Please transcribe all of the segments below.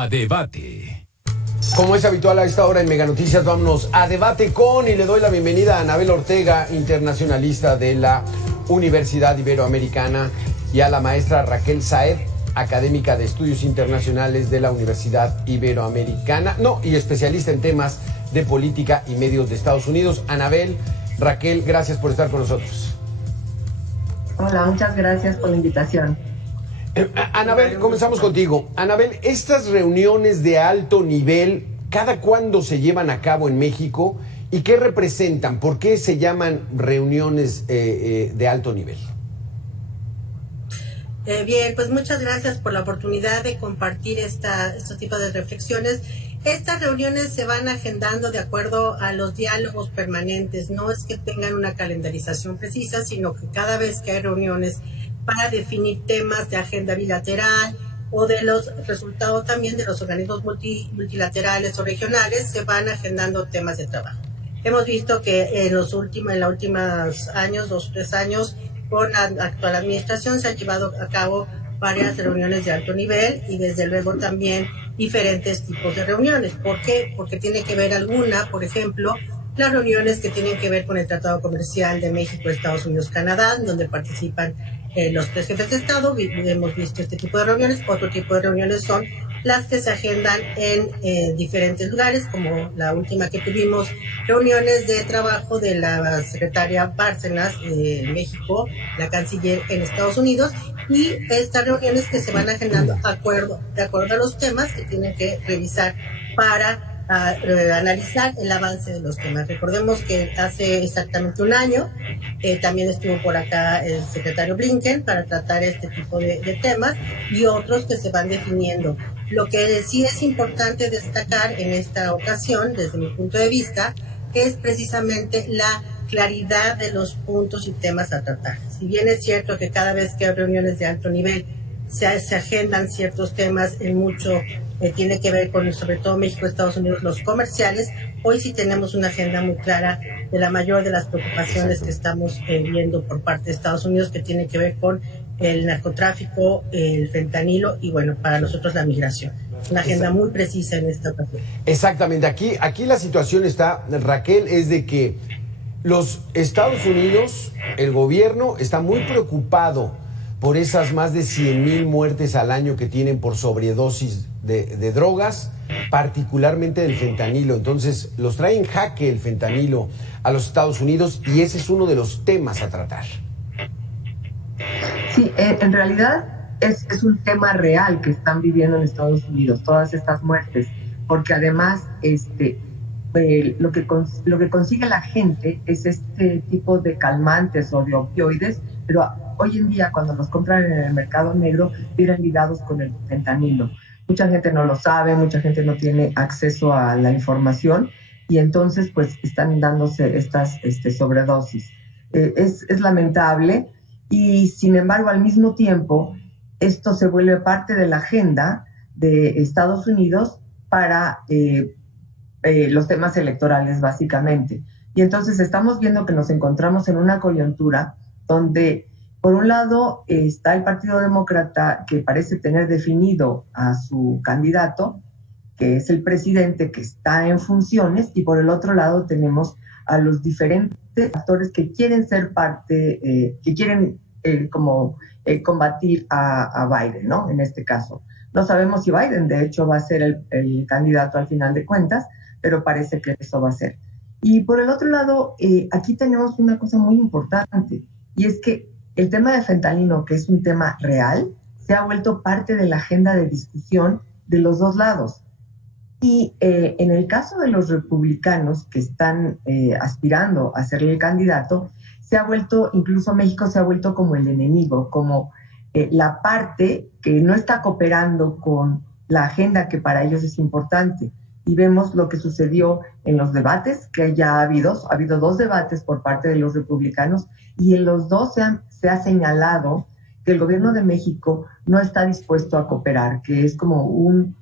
A debate. Como es habitual a esta hora en Mega Noticias, vámonos a debate con, y le doy la bienvenida a Anabel Ortega, internacionalista de la Universidad Iberoamericana, y a la maestra Raquel Saed, académica de Estudios Internacionales de la Universidad Iberoamericana, y especialista en temas de política y medios de Estados Unidos. Anabel, Raquel, gracias por estar con nosotros. Hola, muchas gracias por la invitación. Anabel, comenzamos contigo. Anabel, estas reuniones de alto nivel, ¿cada cuándo se llevan a cabo en México y qué representan? ¿Por qué se llaman reuniones de alto nivel? Bien, pues muchas gracias por la oportunidad de compartir estos tipos de reflexiones. Estas reuniones se van agendando de acuerdo a los diálogos permanentes. No es que tengan una calendarización precisa, sino que cada vez que hay reuniones para definir temas de agenda bilateral o de los resultados también de los organismos multilaterales o regionales, se van agendando temas de trabajo. Hemos visto que en los últimos años, 2 o 3 años, con la actual administración se han llevado a cabo varias reuniones de alto nivel y desde luego también diferentes tipos de reuniones. ¿Por qué? Porque tiene que ver por ejemplo, las reuniones que tienen que ver con el Tratado Comercial de México, Estados Unidos, Canadá, donde participan los 3 jefes de Estado. Hemos visto este tipo de reuniones. Otro tipo de reuniones son las que se agendan en diferentes lugares, como la última que tuvimos, reuniones de trabajo de la secretaria Bárcenas de México, la canciller en Estados Unidos, y estas reuniones que se van agendando de acuerdo a los temas que tienen que revisar para analizar el avance de los temas. Recordemos que hace exactamente un año también estuvo por acá el secretario Blinken para tratar este tipo de temas y otros que se van definiendo. Lo que sí es importante destacar en esta ocasión, desde mi punto de vista, es precisamente la claridad de los puntos y temas a tratar. Si bien es cierto que cada vez que hay reuniones de alto nivel se agendan ciertos temas, en mucho tiene que ver con, sobre todo México, Estados Unidos, los comerciales, hoy sí tenemos una agenda muy clara de la mayor de las preocupaciones que estamos viendo por parte de Estados Unidos, que tiene que ver con el narcotráfico, el fentanilo y, bueno, para nosotros la migración. Una agenda muy precisa en esta ocasión. Exactamente. Aquí la situación está, Raquel, es de que los Estados Unidos, el gobierno, está muy preocupado por esas más de 100,000 muertes al año que tienen por sobredosis de drogas, particularmente del fentanilo. Entonces, los trae en jaque el fentanilo a los Estados Unidos y ese es uno de los temas a tratar. Sí, en realidad es un tema real que están viviendo en Estados Unidos, todas estas muertes, porque además lo que consigue la gente es este tipo de calmantes o de opioides, pero hoy en día cuando los compran en el mercado negro vienen ligados con el fentanilo. Mucha gente no lo sabe, mucha gente no tiene acceso a la información y entonces pues están dándose estas sobredosis. Es lamentable y sin embargo al mismo tiempo esto se vuelve parte de la agenda de Estados Unidos para los temas electorales básicamente. Y entonces estamos viendo que nos encontramos en una coyuntura donde por un lado está el Partido Demócrata, que parece tener definido a su candidato, que es el presidente que está en funciones, y por el otro lado tenemos a los diferentes actores que quieren ser parte, que quieren combatir a Biden, ¿no? En este caso. No sabemos si Biden, de hecho, va a ser el candidato al final de cuentas, pero parece que eso va a ser. Y por el otro lado, aquí tenemos una cosa muy importante, y es que el tema de fentanilo, que es un tema real, se ha vuelto parte de la agenda de discusión de los dos lados. Y en el caso de los republicanos que están aspirando a ser el candidato, incluso México se ha vuelto como el enemigo, como la parte que no está cooperando con la agenda que para ellos es importante. Y vemos lo que sucedió en los debates, que ya ha habido 2 debates por parte de los republicanos, y en los 2 se ha señalado que el gobierno de México no está dispuesto a cooperar, que es como un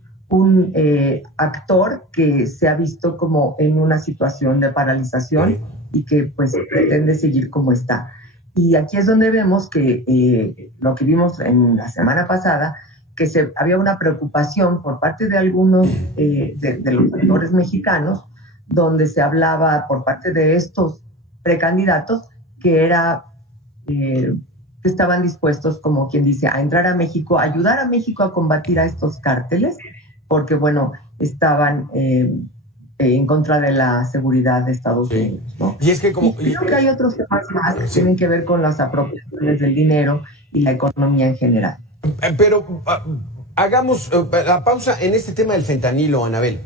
actor que se ha visto como en una situación de paralización y que pues pretende seguir como está. Y aquí es donde vemos que lo que vimos en la semana pasada, había una preocupación por parte de algunos de los actores mexicanos, donde se hablaba por parte de estos precandidatos que estaban dispuestos, como quien dice, a entrar a México, a ayudar a México a combatir a estos cárteles, porque, bueno, estaban en contra de la seguridad de Estados Unidos, ¿no? Y es que creo que hay otros temas más que tienen que ver con las apropiaciones del dinero y la economía en general. Pero hagamos la pausa en este tema del fentanilo, Anabel.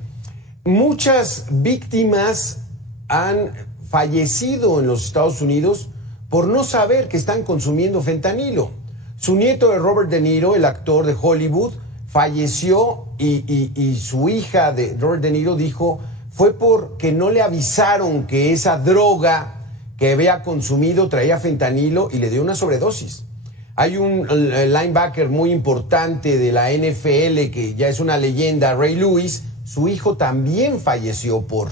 Muchas víctimas han fallecido en los Estados Unidos por no saber que están consumiendo fentanilo. Su nieto de Robert De Niro, el actor de Hollywood, falleció y su hija de Robert De Niro dijo fue porque no le avisaron que esa droga que había consumido traía fentanilo y le dio una sobredosis. Hay un linebacker muy importante de la NFL que ya es una leyenda, Ray Lewis. Su hijo también falleció por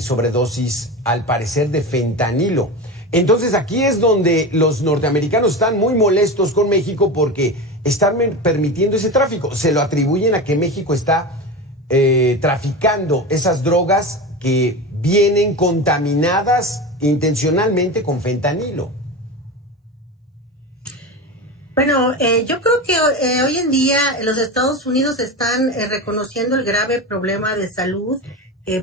sobredosis, al parecer, de fentanilo. Entonces aquí es donde los norteamericanos están muy molestos con México porque están permitiendo ese tráfico. Se lo atribuyen a que México está traficando esas drogas que vienen contaminadas intencionalmente con fentanilo. Bueno, yo creo que hoy en día los Estados Unidos están reconociendo el grave problema de salud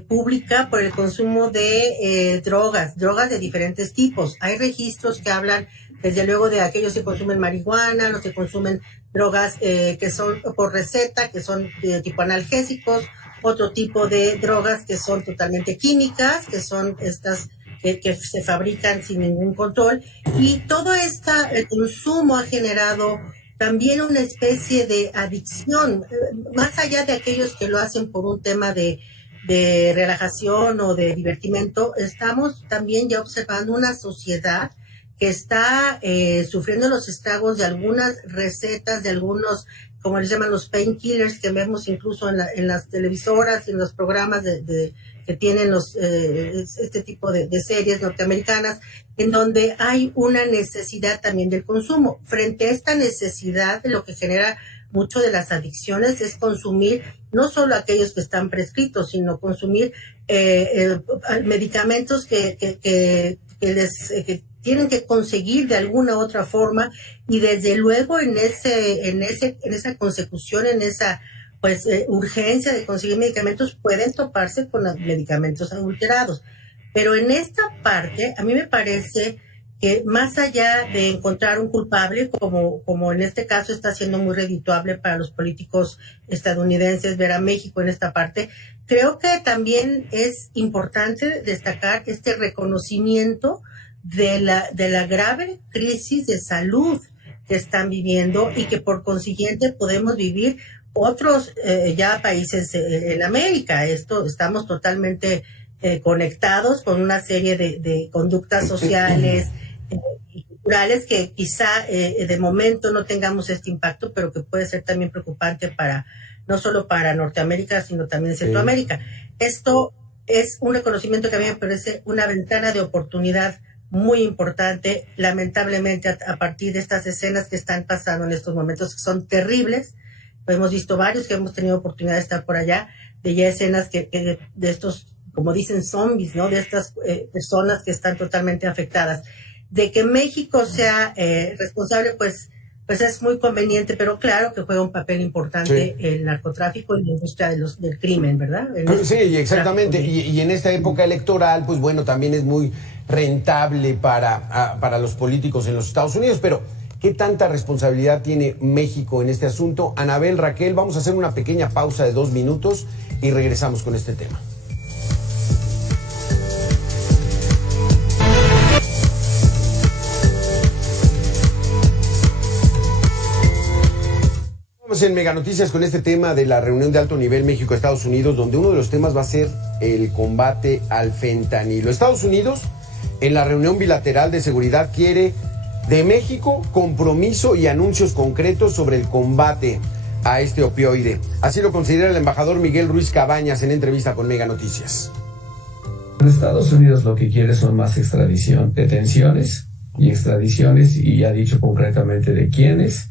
pública por el consumo de drogas de diferentes tipos. Hay registros que hablan, desde luego, de aquellos que consumen marihuana, los que consumen drogas que son por receta, que son de tipo analgésicos, otro tipo de drogas que son totalmente químicas, que son estas que se fabrican sin ningún control, y todo el consumo ha generado también una especie de adicción, más allá de aquellos que lo hacen por un tema de relajación o de divertimento. Estamos también ya observando una sociedad que está sufriendo los estragos de algunas recetas, de algunos, como les llaman, los painkillers, que vemos incluso en las televisoras y en los programas que tienen este tipo de series norteamericanas, en donde hay una necesidad también del consumo. Frente a esta necesidad, lo que genera mucho de las adicciones es consumir no solo aquellos que están prescritos, sino consumir medicamentos que tienen que conseguir de alguna u otra forma, y desde luego en esa consecución, en esa urgencia de conseguir medicamentos, pueden toparse con los medicamentos adulterados. Pero en esta parte, a mí me parece que más allá de encontrar un culpable, como en este caso está siendo muy redituable para los políticos estadounidenses ver a México en esta parte, creo que también es importante destacar este reconocimiento de la grave crisis de salud que están viviendo, y que por consiguiente podemos vivir otros ya países en América. Estamos totalmente conectados con una serie de conductas sociales y culturales que quizá de momento no tengamos este impacto, pero que puede ser también preocupante no solo para Norteamérica, sino también Centroamérica. Esto es un reconocimiento que a mí me parece una ventana de oportunidad muy importante. Lamentablemente, a partir de estas escenas que están pasando en estos momentos, que son terribles, hemos visto varios que hemos tenido oportunidad de estar por allá, de ya escenas de estos, como dicen, zombies, ¿no? De estas personas que están totalmente afectadas. De que México sea responsable, pues es muy conveniente, pero claro que juega un papel importante el narcotráfico y la industria del crimen, ¿verdad? Sí, exactamente. Y en esta época electoral, pues bueno, también es muy rentable para los políticos en los Estados Unidos. Pero ¿qué tanta responsabilidad tiene México en este asunto? Anabel, Raquel, vamos a hacer una pequeña pausa de 2 minutos y regresamos con este tema. Vamos en Mega Noticias con este tema de la reunión de alto nivel México-Estados Unidos, donde uno de los temas va a ser el combate al fentanilo. Estados Unidos, en la reunión bilateral de seguridad, quiere de México compromiso y anuncios concretos sobre el combate a este opioide. Así lo considera el embajador Miguel Ruiz Cabañas en entrevista con Mega Noticias. Estados Unidos lo que quiere son más extradición, detenciones y extradiciones, y ha dicho concretamente de quiénes,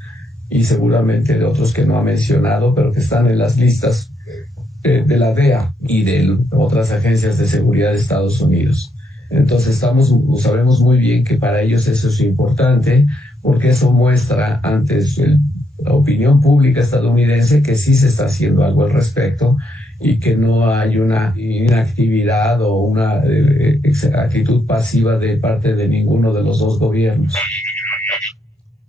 y seguramente de otros que no ha mencionado, pero que están en las listas de la DEA y de otras agencias de seguridad de Estados Unidos. Entonces sabemos muy bien que para ellos eso es importante, porque eso muestra ante la opinión pública estadounidense que sí se está haciendo algo al respecto y que no hay una inactividad o una actitud pasiva de parte de ninguno de los dos gobiernos.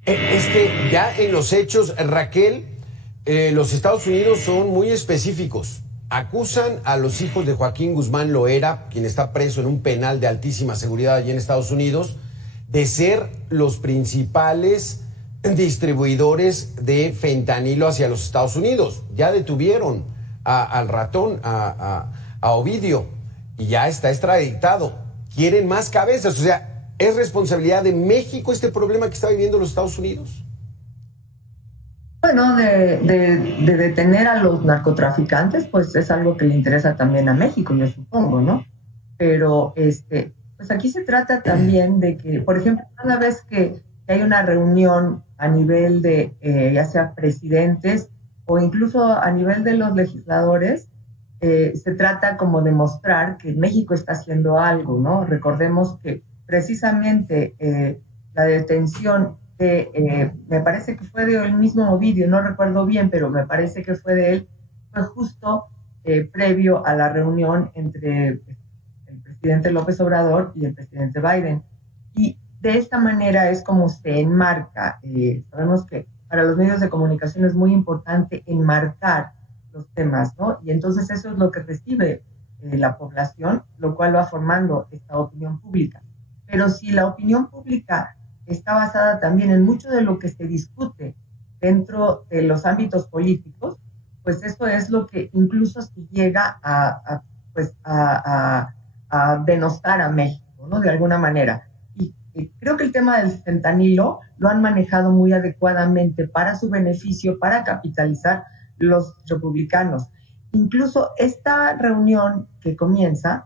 Es que ya en los hechos, Raquel, los Estados Unidos son muy específicos. Acusan a los hijos de Joaquín Guzmán Loera, quien está preso en un penal de altísima seguridad allí en Estados Unidos, de ser los principales distribuidores de fentanilo hacia los Estados Unidos. Ya detuvieron al ratón, a Ovidio, y ya está extraditado. Quieren más cabezas. O sea, ¿es responsabilidad de México este problema que está viviendo los Estados Unidos? Bueno, de detener a los narcotraficantes, pues es algo que le interesa también a México, yo supongo, ¿no? Pero pues aquí se trata también de que, por ejemplo, cada vez que hay una reunión a nivel de ya sea presidentes o incluso a nivel de los legisladores, se trata como de mostrar que México está haciendo algo, ¿no? Recordemos que precisamente la detención me parece que fue del mismo Ovidio, no recuerdo bien, pero me parece que fue de él, fue justo previo a la reunión entre el presidente López Obrador y el presidente Biden. Y de esta manera es como se enmarca. Sabemos que para los medios de comunicación es muy importante enmarcar los temas, ¿no? Y entonces eso es lo que recibe la población, lo cual va formando esta opinión pública. Pero si la opinión pública está basada también en mucho de lo que se discute dentro de los ámbitos políticos, pues eso es lo que incluso se llega a denostar a México, ¿no? De alguna manera. Y creo que el tema del fentanilo lo han manejado muy adecuadamente para su beneficio, para capitalizar los republicanos. Incluso esta reunión que comienza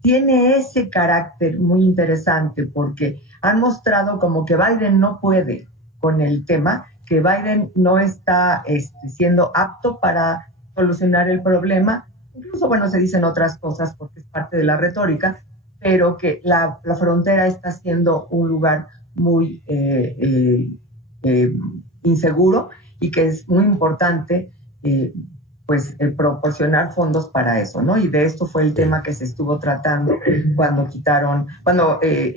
tiene ese carácter muy interesante porque han mostrado como que Biden no puede con el tema, que Biden no está siendo apto para solucionar el problema. Incluso, bueno, se dicen otras cosas porque es parte de la retórica, pero que la frontera está siendo un lugar muy inseguro y que es muy importante proporcionar fondos para eso, ¿no? Y de esto fue el tema que se estuvo tratando cuando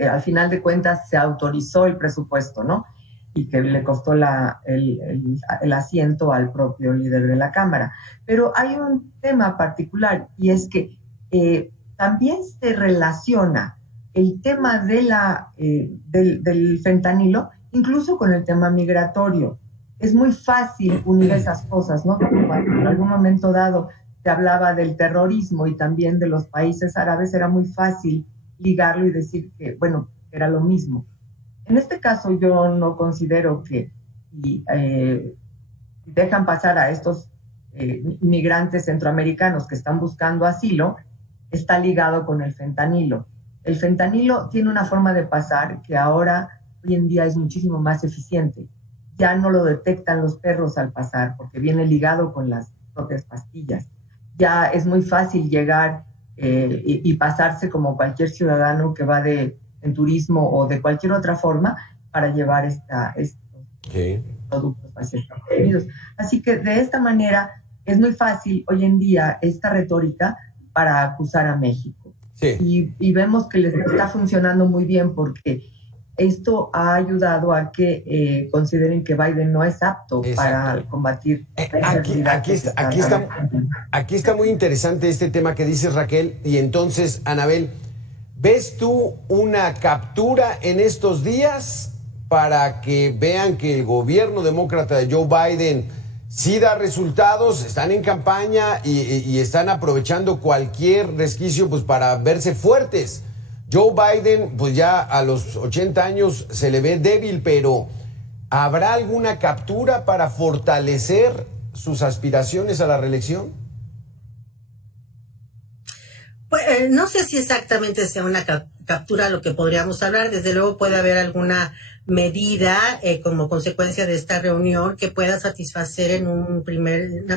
al final de cuentas se autorizó el presupuesto, ¿no? Y que le costó el asiento al propio líder de la Cámara. Pero hay un tema particular y es que también se relaciona el tema del fentanilo incluso con el tema migratorio. Es muy fácil unir esas cosas, ¿no? Cuando en algún momento dado se hablaba del terrorismo y también de los países árabes, era muy fácil ligarlo y decir que, bueno, era lo mismo. En este caso yo no considero que si dejan pasar a estos migrantes centroamericanos que están buscando asilo, está ligado con el fentanilo. El fentanilo tiene una forma de pasar que ahora, hoy en día, es muchísimo más eficiente. Ya no lo detectan los perros al pasar porque viene ligado con las propias pastillas. Ya es muy fácil llegar y pasarse como cualquier ciudadano que va en turismo o de cualquier otra forma para llevar estos productos hacia Estados Unidos. Así que de esta manera es muy fácil hoy en día esta retórica para acusar a México. Sí. Y vemos que les está funcionando muy bien porque esto ha ayudado a que consideren que Biden no es apto para combatir. Aquí está muy interesante este tema que dices, Raquel. Y entonces, Anabel, ¿ves tú una captura en estos días para que vean que el gobierno demócrata de Joe Biden sí da resultados, están en campaña y están aprovechando cualquier resquicio pues para verse fuertes? Joe Biden, pues ya a los 80 años se le ve débil, pero ¿habrá alguna captura para fortalecer sus aspiraciones a la reelección? Pues no sé si exactamente sea una captura lo que podríamos hablar. Desde luego puede haber alguna medida como consecuencia de esta reunión que pueda satisfacer en una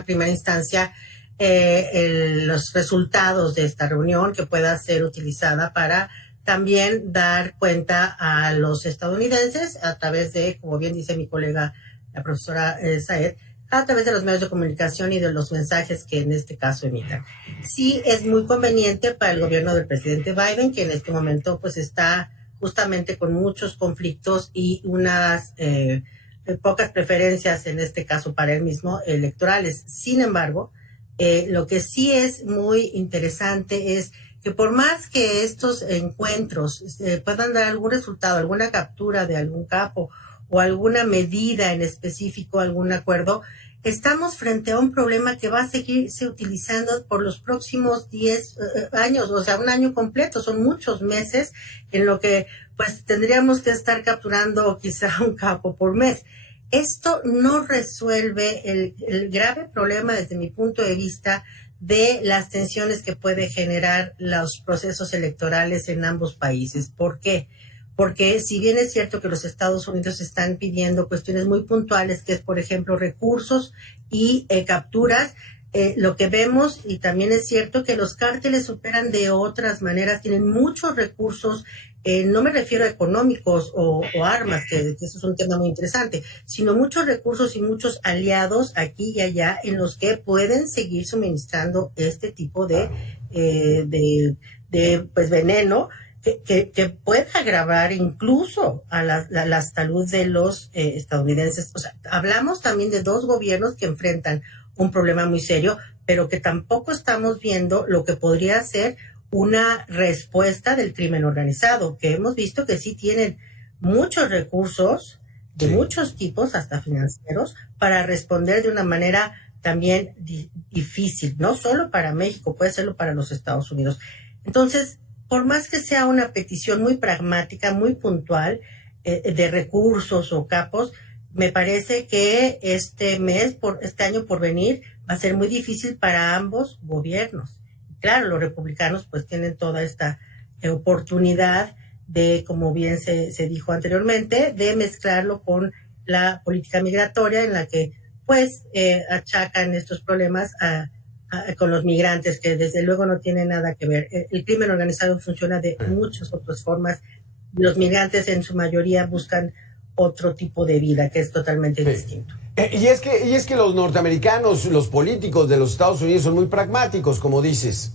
primera instancia los resultados de esta reunión, que pueda ser utilizada para también dar cuenta a los estadounidenses a través de, como bien dice mi colega, la profesora Saed, a través de los medios de comunicación y de los mensajes que en este caso emitan. Sí es muy conveniente para el gobierno del presidente Biden, que en este momento pues está justamente con muchos conflictos y unas pocas preferencias, en este caso para él mismo, electorales. Sin embargo, lo que sí es muy interesante es que por más que estos encuentros puedan dar algún resultado, alguna captura de algún capo o alguna medida en específico, algún acuerdo, estamos frente a un problema que va a seguirse utilizando por los próximos 10 años, o sea, un año completo, son muchos meses en lo que pues tendríamos que estar capturando quizá un capo por mes. Esto no resuelve el grave problema desde mi punto de vista de las tensiones que puede generar los procesos electorales en ambos países. ¿Por qué? Porque si bien es cierto que los Estados Unidos están pidiendo cuestiones muy puntuales, que es, por ejemplo, recursos y capturas, lo que vemos, y también es cierto que los cárteles operan de otras maneras, tienen muchos recursos, no me refiero a económicos o armas, que eso es un tema muy interesante, sino muchos recursos y muchos aliados aquí y allá en los que pueden seguir suministrando este tipo de pues veneno que puede agravar incluso a la salud de los estadounidenses. O sea, hablamos también de dos gobiernos que enfrentan un problema muy serio, pero que tampoco estamos viendo lo que podría ser una respuesta del crimen organizado, que hemos visto que sí tienen muchos recursos de muchos tipos, hasta financieros, para responder de una manera también difícil, no solo para México, puede serlo para los Estados Unidos. Entonces, por más que sea una petición muy pragmática, muy puntual, de recursos o capos, me parece que este año por venir, va a ser muy difícil para ambos gobiernos. Claro, los republicanos pues tienen toda esta oportunidad de, como bien se dijo anteriormente, de mezclarlo con la política migratoria, en la que pues achacan estos problemas con los migrantes, que desde luego no tiene nada que ver. El crimen organizado funciona de muchas otras formas. Los migrantes en su mayoría buscan otro tipo de vida que es totalmente distinto. Y es que los norteamericanos, los políticos de los Estados Unidos son muy pragmáticos, como dices,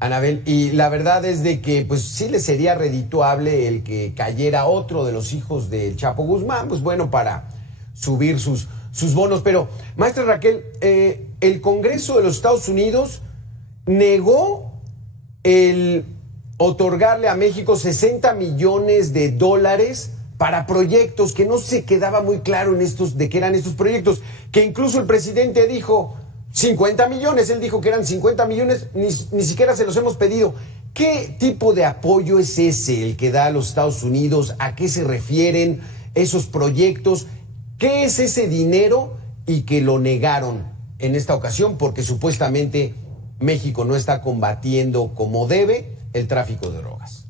Anabel, y la verdad es de que pues sí les sería redituable el que cayera otro de los hijos del Chapo Guzmán, pues bueno, para subir sus bonos. Pero, maestra Raquel, el Congreso de los Estados Unidos negó el otorgarle a México $60 millones para proyectos, que no se quedaba muy claro de qué eran estos proyectos, que incluso el presidente dijo 50 millones, él dijo que eran 50 millones, ni siquiera se los hemos pedido. ¿Qué tipo de apoyo es ese el que da a los Estados Unidos? ¿A qué se refieren esos proyectos? ¿Qué es ese dinero y que lo negaron en esta ocasión? Porque supuestamente México no está combatiendo como debe el tráfico de drogas.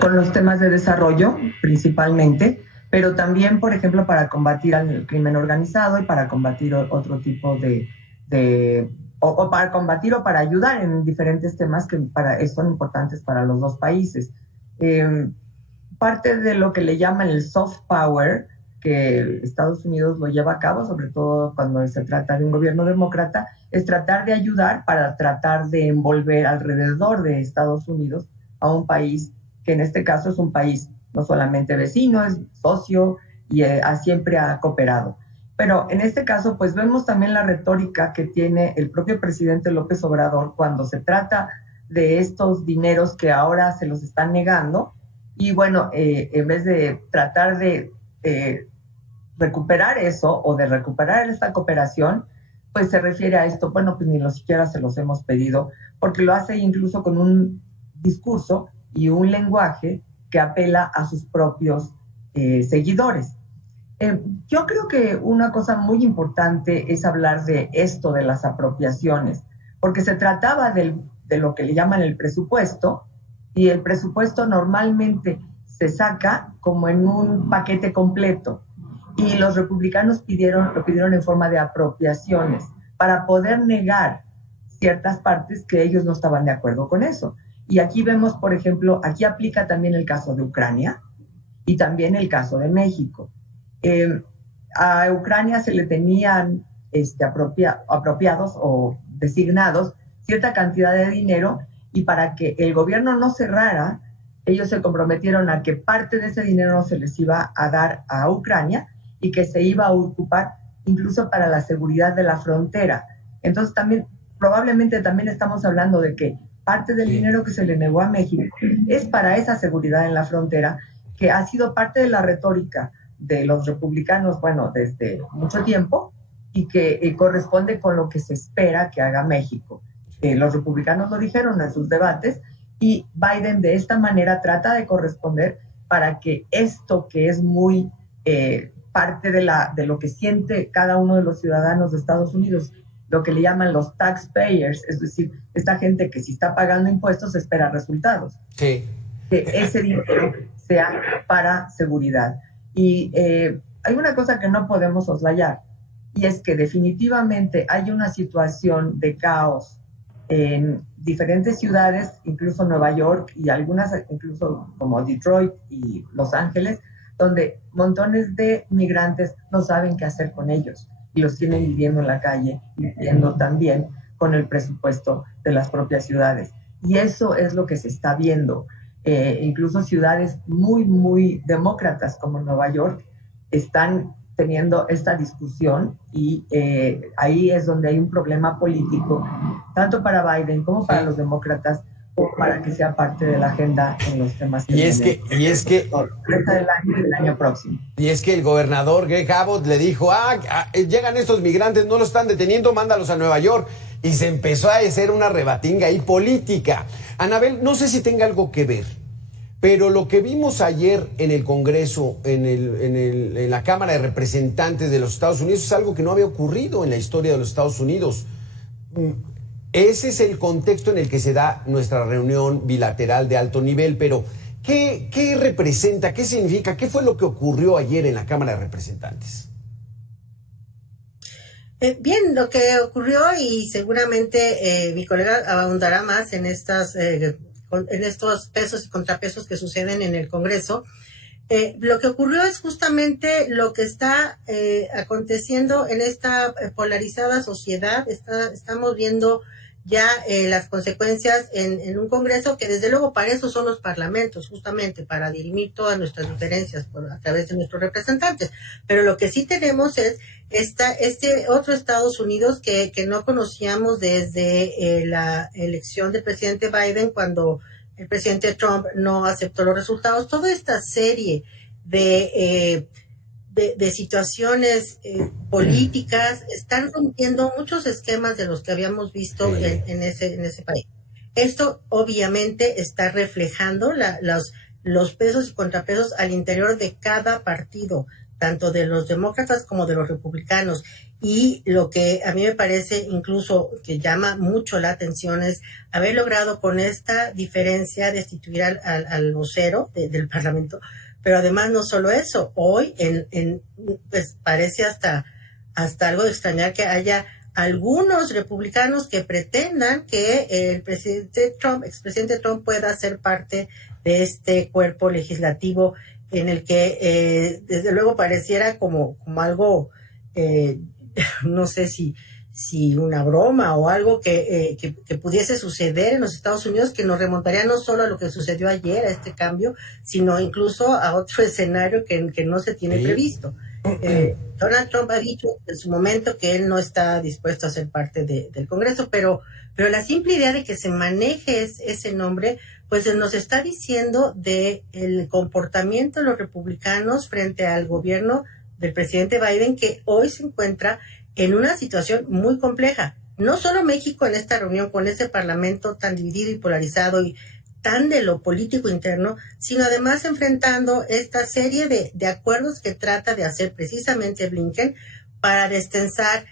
Con los temas de desarrollo, principalmente, pero también, por ejemplo, para combatir al crimen organizado y para combatir otro tipo para combatir o para ayudar en diferentes temas que son importantes para los dos países. Parte de lo que le llaman el soft power, que Estados Unidos lo lleva a cabo, sobre todo cuando se trata de un gobierno demócrata, es tratar de ayudar para tratar de envolver alrededor de Estados Unidos a un país que en este caso es un país no solamente vecino, es socio y siempre ha cooperado. Pero en este caso, pues vemos también la retórica que tiene el propio presidente López Obrador cuando se trata de estos dineros que ahora se los están negando. Y bueno, en vez de tratar de recuperar eso o de recuperar esta cooperación, pues se refiere a esto, bueno, pues ni siquiera se los hemos pedido, porque lo hace incluso con un discurso y un lenguaje que apela a sus propios seguidores. Yo creo que una cosa muy importante es hablar de esto de las apropiaciones, porque se trataba del de lo que le llaman el presupuesto, y el presupuesto normalmente se saca como en un paquete completo, y los republicanos lo pidieron en forma de apropiaciones para poder negar ciertas partes que ellos no estaban de acuerdo con eso. Y aquí vemos, por ejemplo, aquí aplica también el caso de Ucrania y también el caso de México. A Ucrania se le tenían apropiados o designados cierta cantidad de dinero, y para que el gobierno no cerrara, ellos se comprometieron a que parte de ese dinero no se les iba a dar a Ucrania y que se iba a ocupar incluso para la seguridad de la frontera. Entonces también, probablemente también estamos hablando de que parte del dinero que se le negó a México es para esa seguridad en la frontera, que ha sido parte de la retórica de los republicanos, bueno, desde mucho tiempo, y que corresponde con lo que se espera que haga México. Los republicanos lo dijeron en sus debates, y Biden de esta manera trata de corresponder para que esto, que es muy parte de lo que siente cada uno de los ciudadanos de Estados Unidos, lo que le llaman los taxpayers, es decir, esta gente que si está pagando impuestos espera resultados. Sí. Que ese dinero sea para seguridad. Y hay una cosa que no podemos soslayar, y es que definitivamente hay una situación de caos en diferentes ciudades, incluso Nueva York y algunas incluso como Detroit y Los Ángeles, donde montones de migrantes no saben qué hacer con ellos y los tienen viviendo en la calle, viviendo también con el presupuesto de las propias ciudades. Y eso es lo que se está viendo. Incluso ciudades muy, muy demócratas como Nueva York están teniendo esta discusión, y ahí es donde hay un problema político, tanto para Biden como para los demócratas, o para que sea parte de la agenda en los temas y es que del año próximo. Y es que el gobernador Greg Abbott le dijo, llegan estos migrantes, no los están deteniendo, mándalos a Nueva York. Y se empezó a hacer una rebatinga ahí política. Anabel, no sé si tenga algo que ver, pero lo que vimos ayer en el Congreso, en la Cámara de Representantes de los Estados Unidos, es algo que no había ocurrido en la historia de los Estados Unidos. Ese es el contexto en el que se da nuestra reunión bilateral de alto nivel, pero ¿qué representa, qué significa, qué fue lo que ocurrió ayer en la Cámara de Representantes? Bien, lo que ocurrió, y seguramente mi colega abundará más en estos pesos y contrapesos que suceden en el Congreso. Lo que ocurrió es justamente lo que está aconteciendo en esta polarizada sociedad. Estamos viendo ya las consecuencias en un Congreso que desde luego para eso son los parlamentos, justamente para dirimir todas nuestras diferencias a través de nuestros representantes. Pero lo que sí tenemos es este otro Estados Unidos que no conocíamos desde la elección del presidente Biden, cuando el presidente Trump no aceptó los resultados. Toda esta serie de situaciones políticas están rompiendo muchos esquemas de los que habíamos visto en ese país. Esto obviamente está reflejando los pesos y contrapesos al interior de cada partido, tanto de los demócratas como de los republicanos. Y lo que a mí me parece incluso que llama mucho la atención es haber logrado con esta diferencia destituir al vocero del Parlamento. Pero además no solo eso, hoy pues parece hasta algo de extrañar que haya algunos republicanos que pretendan que el expresidente Trump pueda ser parte de este cuerpo legislativo en el que desde luego pareciera como algo, no sé si una broma o algo que pudiese suceder en los Estados Unidos, que nos remontaría no solo a lo que sucedió ayer, a este cambio, sino incluso a otro escenario que no se tiene previsto. Donald Trump ha dicho en su momento que él no está dispuesto a ser parte del Congreso, pero la simple idea de que se maneje ese nombre, pues nos está diciendo de el comportamiento de los republicanos frente al gobierno del presidente Biden, que hoy se encuentra en una situación muy compleja. No solo México en esta reunión con este parlamento tan dividido y polarizado y tan de lo político interno, sino además enfrentando esta serie de acuerdos que trata de hacer precisamente Blinken para destensar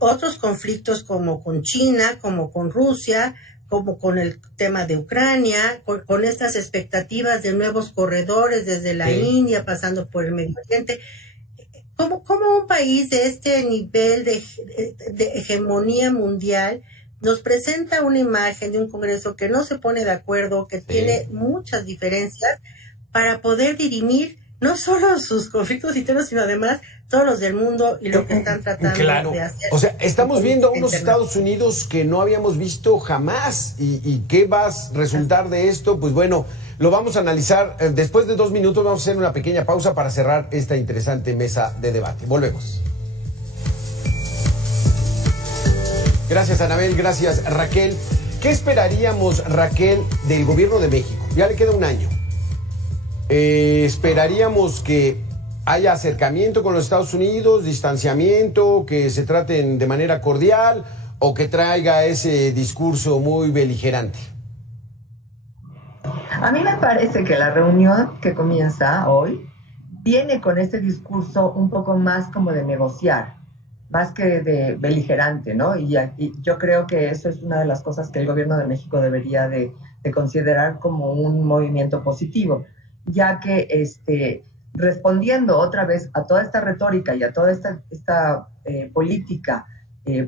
otros conflictos como con China, como con Rusia, como con el tema de Ucrania, con estas expectativas de nuevos corredores desde la India, pasando por el Medio Oriente. ¿Cómo un país de este nivel de hegemonía mundial nos presenta una imagen de un Congreso que no se pone de acuerdo, que tiene muchas diferencias, para poder dirimir no solo sus conflictos internos, sino además todos los del mundo y lo que están tratando de hacer? O sea, estamos viendo a unos Estados Unidos que no habíamos visto jamás. ¿Y qué va a resultar de esto? Pues bueno, lo vamos a analizar. Después de 2 minutos vamos a hacer una pequeña pausa para cerrar esta interesante mesa de debate. Volvemos. Gracias, Anabel. Gracias, Raquel. ¿Qué esperaríamos, Raquel, del gobierno de México? Ya le queda un año. Esperaríamos que haya acercamiento con los Estados Unidos, distanciamiento, que se traten de manera cordial, o que traiga ese discurso muy beligerante. A mí me parece que la reunión que comienza hoy viene con este discurso un poco más como de negociar, más que de beligerante, ¿no? Y yo creo que eso es una de las cosas que el gobierno de México debería de considerar como un movimiento positivo, ya que respondiendo otra vez a toda esta retórica y a toda esta política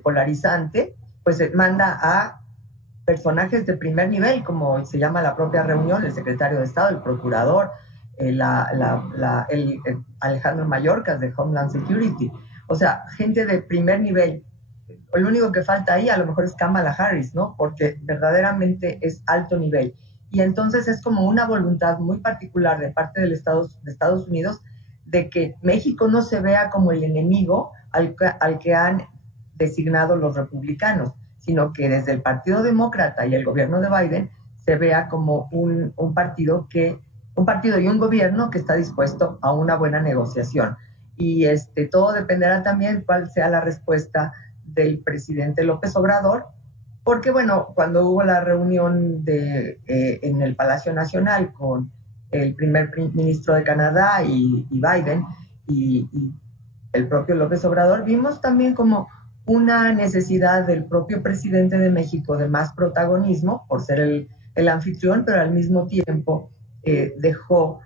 polarizante, pues manda a personajes de primer nivel, como se llama la propia reunión, el secretario de Estado, el procurador, el Alejandro Mayorkas de Homeland Security. O sea, gente de primer nivel. Lo único que falta ahí a lo mejor es Kamala Harris, ¿no? Porque verdaderamente es alto nivel. Y entonces es como una voluntad muy particular de parte de Estados Unidos de que México no se vea como el enemigo al que han designado los republicanos, sino que desde el Partido Demócrata y el gobierno de Biden se vea como un partido y un gobierno que está dispuesto a una buena negociación. Y todo dependerá también cuál sea la respuesta del presidente López Obrador, porque bueno, cuando hubo la reunión en el Palacio Nacional con el primer ministro de Canadá y Biden y el propio López Obrador, vimos también como una necesidad del propio presidente de México de más protagonismo por ser el anfitrión, pero al mismo tiempo dejó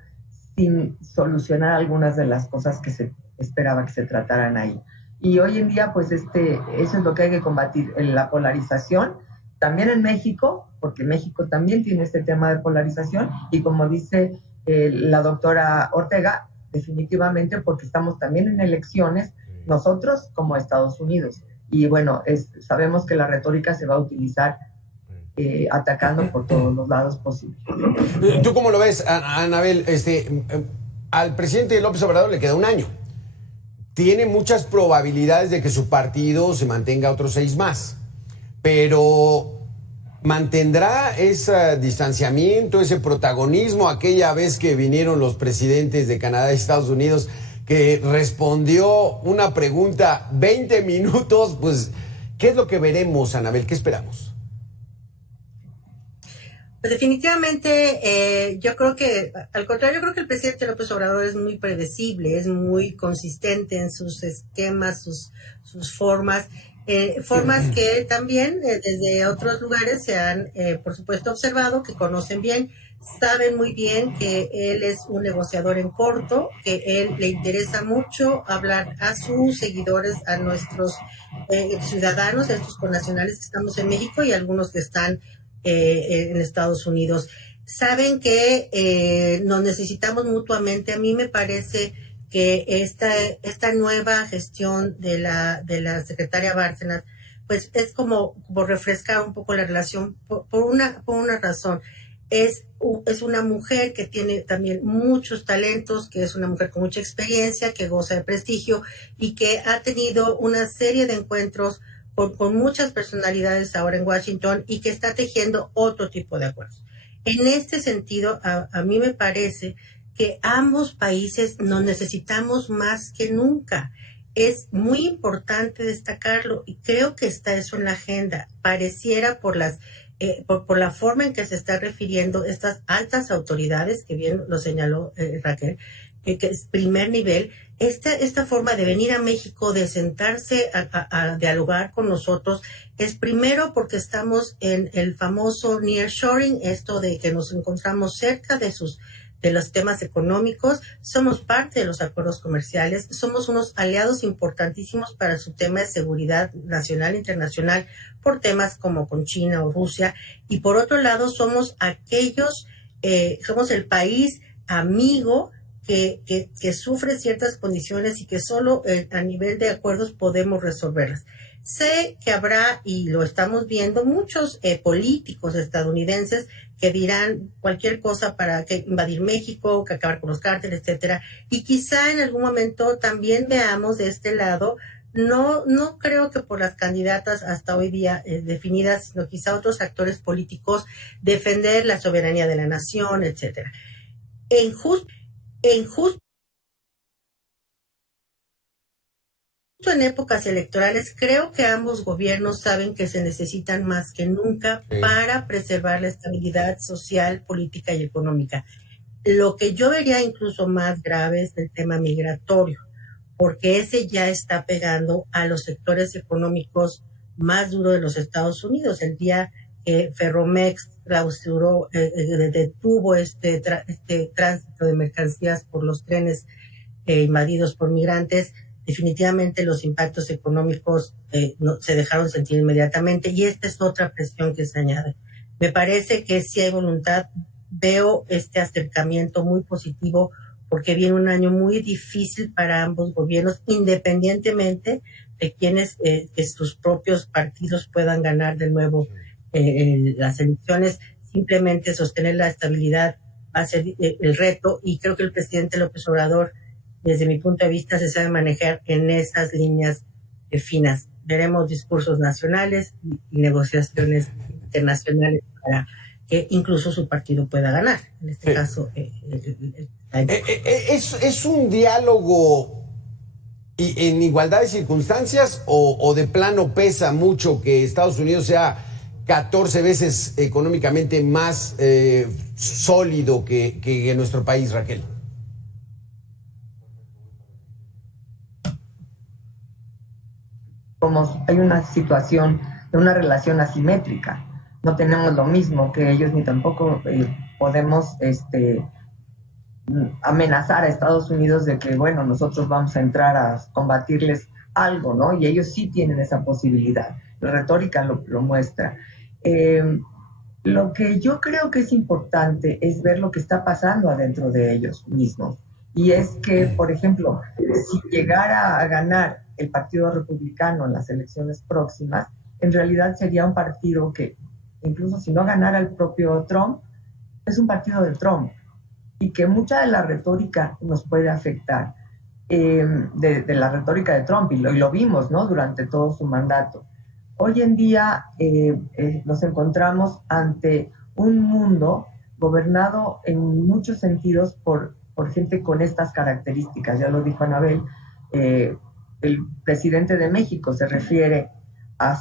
sin solucionar algunas de las cosas que se esperaba que se trataran ahí. Y hoy en día, pues eso es lo que hay que combatir, la polarización, también en México, porque México también tiene este tema de polarización, y como dice la doctora Ortega, definitivamente porque estamos también en elecciones, nosotros como Estados Unidos. Y bueno, sabemos que la retórica se va a utilizar atacando por todos los lados posibles. ¿Tú cómo lo ves, Anabel? Al presidente López Obrador le queda un año. Tiene muchas probabilidades de que su partido se mantenga otros 6 más, pero ¿mantendrá ese distanciamiento, ese protagonismo? Aquella vez que vinieron los presidentes de Canadá y Estados Unidos, que respondió una pregunta 20 minutos, pues, ¿qué es lo que veremos, Anabel? ¿Qué esperamos? Pues definitivamente, yo creo que, al contrario, yo creo que el presidente López Obrador es muy predecible, es muy consistente en sus esquemas, sus formas, formas que también desde otros lugares se han, por supuesto, observado, que conocen bien, saben muy bien que él es un negociador en corto, que él le interesa mucho hablar a sus seguidores, a nuestros ciudadanos, a estos connacionales que estamos en México y algunos que están en Estados Unidos. Saben que nos necesitamos mutuamente. A mí me parece que esta nueva gestión de la secretaria Bárcenas, pues es como refrescar un poco la relación por una razón. Es una mujer que tiene también muchos talentos, que es una mujer con mucha experiencia, que goza de prestigio y que ha tenido una serie de encuentros con muchas personalidades ahora en Washington y que está tejiendo otro tipo de acuerdos. En este sentido, a mí me parece que ambos países nos necesitamos más que nunca. Es muy importante destacarlo y creo que está eso en la agenda. Pareciera por la forma en que se está refiriendo estas altas autoridades, que bien lo señaló Raquel, que es primer nivel, esta forma de venir a México, de sentarse a dialogar con nosotros, es primero porque estamos en el famoso nearshoring, esto de que nos encontramos cerca de los temas económicos, somos parte de los acuerdos comerciales, somos unos aliados importantísimos para su tema de seguridad nacional e internacional por temas como con China o Rusia, y por otro lado somos somos el país amigo que sufre ciertas condiciones y que solo a nivel de acuerdos podemos resolverlas. Sé que habrá, y lo estamos viendo, muchos políticos estadounidenses que dirán cualquier cosa para que invadir México, que acabar con los cárteles, etcétera. Y quizá en algún momento también veamos de este lado, no creo que por las candidatas hasta hoy día definidas, sino quizá otros actores políticos, defender la soberanía de la nación, etcétera. En épocas electorales, creo que ambos gobiernos saben que se necesitan más que nunca para preservar la estabilidad social, política y económica. Lo que yo vería incluso más grave es el tema migratorio, porque ese ya está pegando a los sectores económicos más duros de los Estados Unidos. El día que Ferromex clausuró, detuvo este tránsito de mercancías por los trenes invadidos por migrantes, definitivamente los impactos económicos se dejaron sentir inmediatamente, y esta es otra presión que se añade. Me parece que si hay voluntad, veo este acercamiento muy positivo, porque viene un año muy difícil para ambos gobiernos, independientemente de quienes sus propios partidos puedan ganar de nuevo las elecciones. Simplemente sostener la estabilidad va a ser el reto, y creo que el presidente López Obrador, desde mi punto de vista, se sabe manejar en esas líneas finas. Veremos discursos nacionales y negociaciones internacionales para que incluso su partido pueda ganar. En este caso, ¿Es un diálogo en igualdad de circunstancias o de plano pesa mucho que Estados Unidos sea 14 veces económicamente más sólido que nuestro país, Raquel? Como hay una situación de una relación asimétrica, no tenemos lo mismo que ellos, ni tampoco podemos amenazar a Estados Unidos de que, bueno, nosotros vamos a entrar a combatirles algo, ¿no? Y ellos sí tienen esa posibilidad. La retórica lo muestra. Lo que yo creo que es importante es ver lo que está pasando adentro de ellos mismos. Y es que, por ejemplo, si llegara a ganar el Partido Republicano en las elecciones próximas, en realidad sería un partido que, incluso si no ganara el propio Trump, es un partido de Trump, y que mucha de la retórica nos puede afectar, de la retórica de Trump, y lo vimos, ¿no?, durante todo su mandato. Hoy en día nos encontramos ante un mundo gobernado en muchos sentidos por gente con estas características. Ya lo dijo Anabel, el presidente de México se refiere a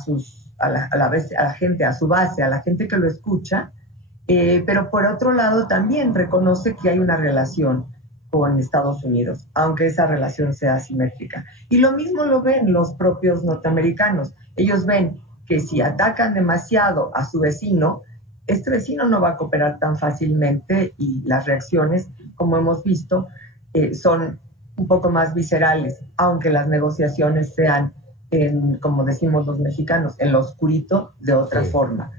la gente, a su base, a la gente que lo escucha, pero por otro lado también reconoce que hay una relación con Estados Unidos, aunque esa relación sea asimétrica. Y lo mismo lo ven los propios norteamericanos. Ellos ven que si atacan demasiado a su vecino, este vecino no va a cooperar tan fácilmente, y las reacciones, como hemos visto, son un poco más viscerales, aunque las negociaciones sean, como decimos los mexicanos, en lo oscurito, de otra forma.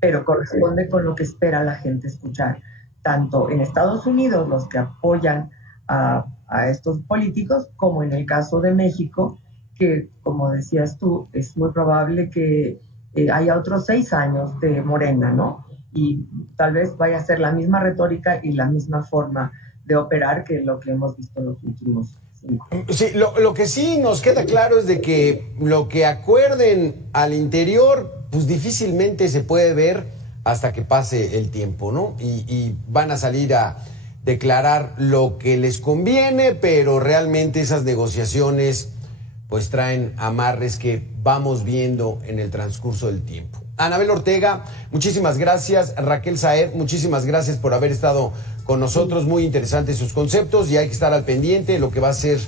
Pero corresponde con lo que espera la gente escuchar, tanto en Estados Unidos, los que apoyan a estos políticos, como en el caso de México, que, como decías tú, es muy probable que haya otros 6 años de Morena, ¿no? Y tal vez vaya a ser la misma retórica y la misma forma de operar que lo que hemos visto en los últimos 5. Sí, lo que sí nos queda claro es de que lo que acuerden al interior, pues difícilmente se puede ver hasta que pase el tiempo, ¿no? Y van a salir a declarar lo que les conviene, pero realmente esas negociaciones pues traen amarres que vamos viendo en el transcurso del tiempo. Anabel Ortega, muchísimas gracias. Raquel Saer, muchísimas gracias por haber estado con nosotros. Muy interesantes sus conceptos y hay que estar al pendiente de lo que va a ser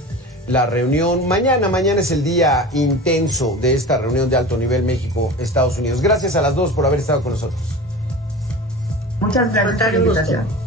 la reunión. Mañana es el día intenso de esta reunión de alto nivel México-Estados Unidos. Gracias a las dos por haber estado con nosotros. Muchas gracias por la invitación.